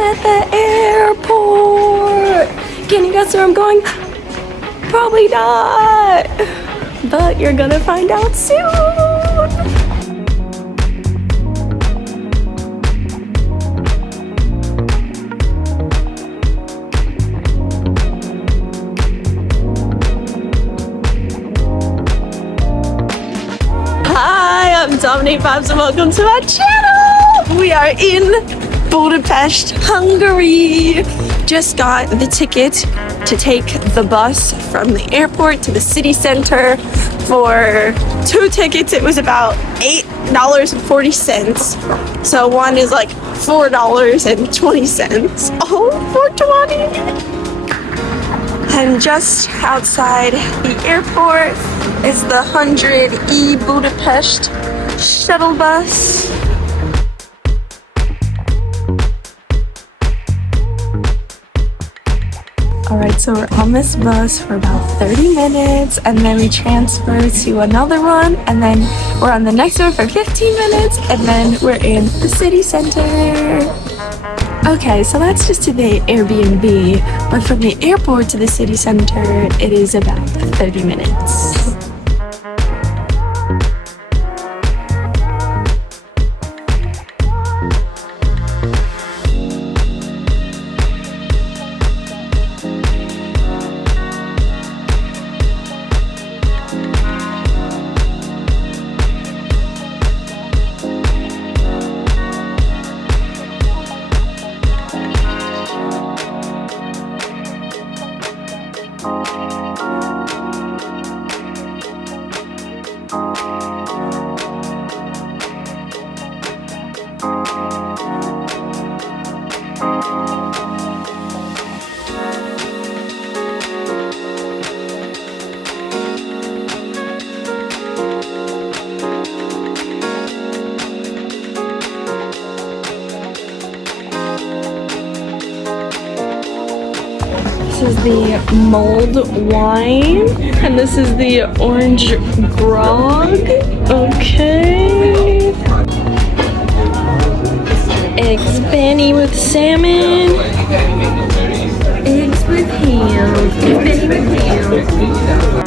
at the airport. Can you guess where I'm going? Probably not, but you're gonna find out soon. Hi, I'm Dominique Vibez and welcome to my channel. We are in Budapest, Hungary. Just got the ticket to take the bus from the airport to the city center. For 2 tickets, it was about $8.40. So one is like $4.20. Oh, $4.20. And just outside the airport is the 100E Budapest shuttle bus. Alright, so we're on this bus for about 30 minutes and then we transfer to another one and then we're on the next one for 15 minutes and then we're in the city center. Okay, so that's just to the Airbnb, but from the airport to the city center, it is about 30 minutes. This is the mulled wine, and this is the orange grog. Okay. Eggs Benny with salmon. Eggs with ham. Benny with ham.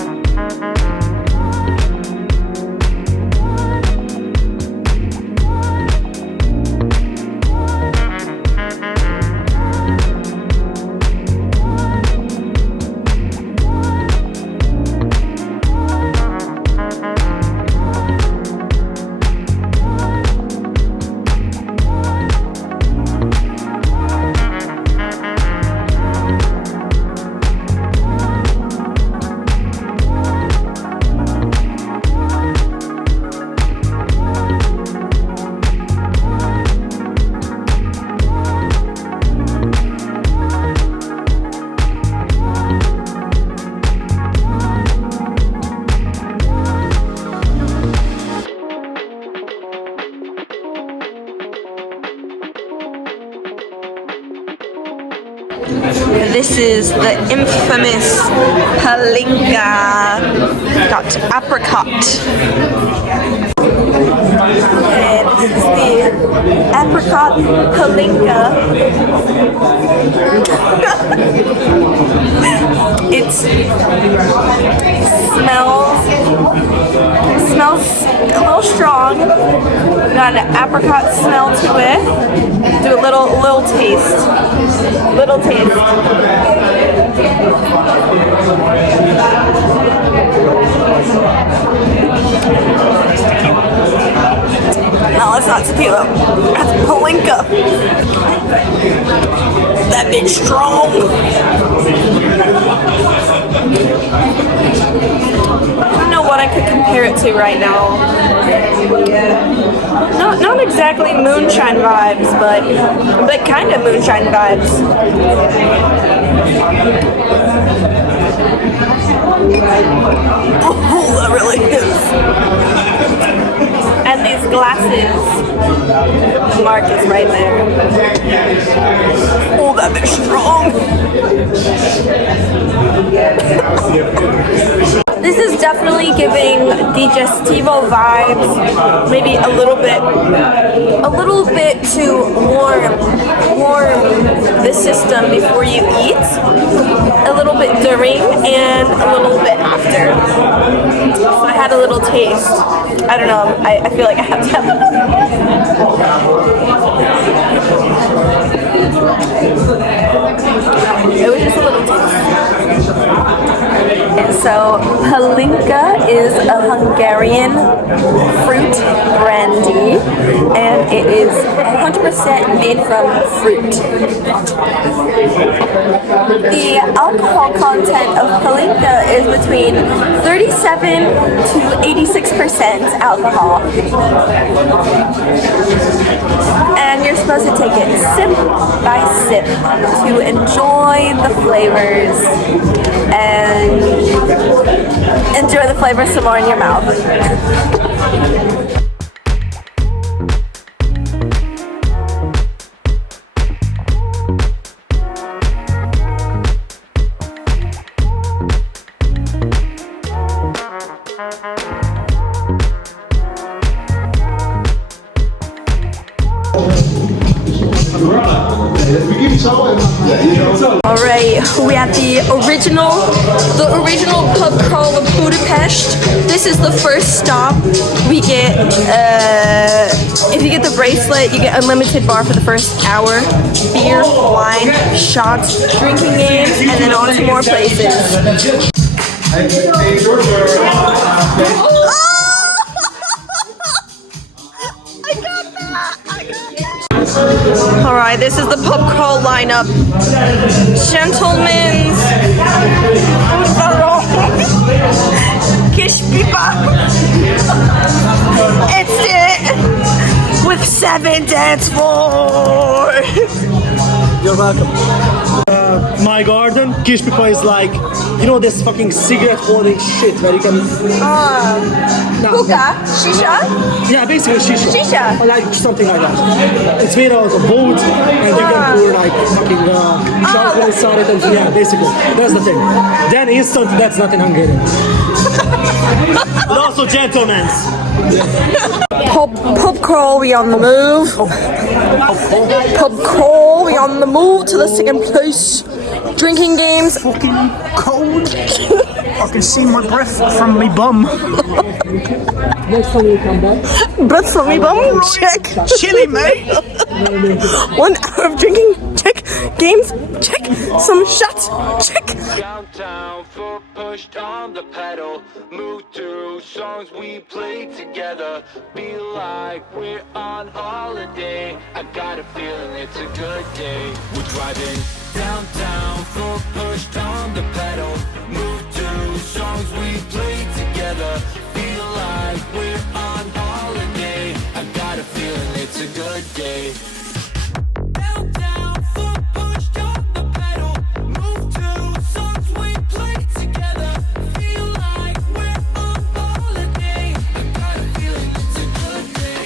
This is the infamous palinka. Got apricot. And this is the apricot palinka. It smells a little strong. Got an apricot smell to it. Do a little taste. Little taste. No, it's not tequila. That's palinka. That bitch strong. I don't know what I could compare it to right now. Not exactly moonshine vibes, but kind of moonshine vibes. Oh, that really is. And these glasses, the mark is right there. Oh, that bitch strong. This is definitely giving digestivo vibes. Maybe a little bit too warm this system before you eat, a little bit during, and a little bit after. So I had a little taste. I don't know, I feel like I have to have it was just a little taste. And so palinka is a Hungarian fruit brandy, and it is 100% made from fruit. The alcohol content of palinka is between 37 to 86% alcohol. And you're supposed to take it sip by sip to enjoy the flavors and enjoy the flavors some more in your mouth. Alright, we have the original pub crawl of Budapest. This is the first stop. We get, if you get the bracelet, you get unlimited bar for the first hour. Beer, wine, shots, drinking games, and then on to more places. Alright, this is the pub crawl lineup. Gentlemen's Kish Pipa. It's it with 7 dance floors. You're welcome. My garden, Kishpipa is like, you know, this fucking cigarette holding shit where you can. Hookah? Shisha? Yeah, basically shisha. Shisha. Or like something like that. It's made out of wood and you can pour like fucking charcoal inside it and yeah, basically. That's the thing. Then instant, that's not in Hungarian. But also gentlemen's. Pub crawl, we on the move. Pub crawl, we on the move to the second place. Drinking games. Fucking cold. I can see my breath from my bum. Next time you come back. Breath from me bum, check. Chilly, mate. 1 hour of drinking, check. Games, check. Some shots, check. Downtown, foot pushed on the pedal. Move to songs we play together. Feel like we're on holiday. I got a feeling it's a good day. We're driving downtown, foot pushed on the pedal. Move to songs we play together. Feel like we're on holiday. I got a feeling it's a good day. Downtown, foot pushed on the pedal. Move to songs we play together. Feel like we're on holiday. I got a feeling it's a good day.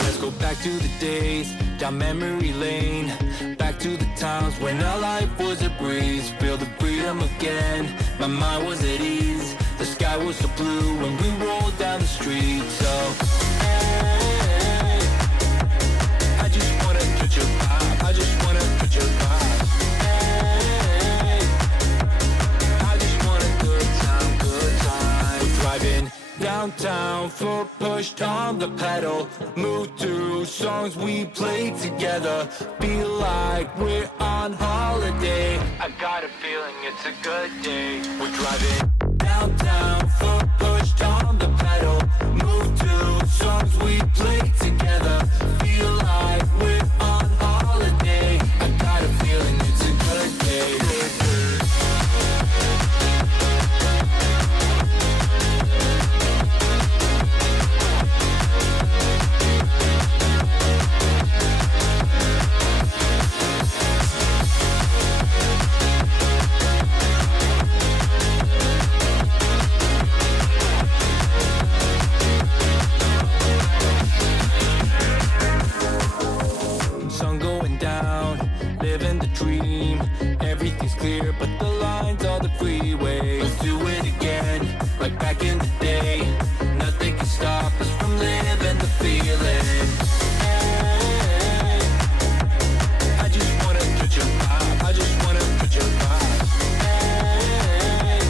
Let's go back to the days, down memory lane. Back to the times when our life was a breeze. Feel the freedom again, my mind was at ease. The sky was so blue when we rolled down the street. So, hey, I just wanna touch your vibe. I just wanna touch your vibe. Hey, I just want a good time, good time. We're driving downtown, foot pushed on the pedal. Move to songs we play together. Feel like we're on holiday. I got a feeling it's a good day. We're driving downtown, foot pushed on the pedal. Move to songs we play together. Feel like we're on holiday. I got a feeling it's a good day. Sun going down, living the dream. Everything's clear, but the light the freeway. Let's do it again, like back in the day. Nothing can stop us from living the feeling. Hey, I just wanna touch your vibe. I just wanna touch your vibe. Hey,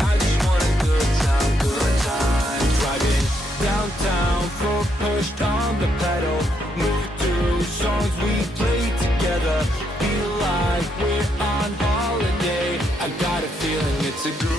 I just want a good time, good time. Driving downtown, full pushed on the pedal. Move through songs we play together. Feel like we're on holiday. I got a feeling it's a groove.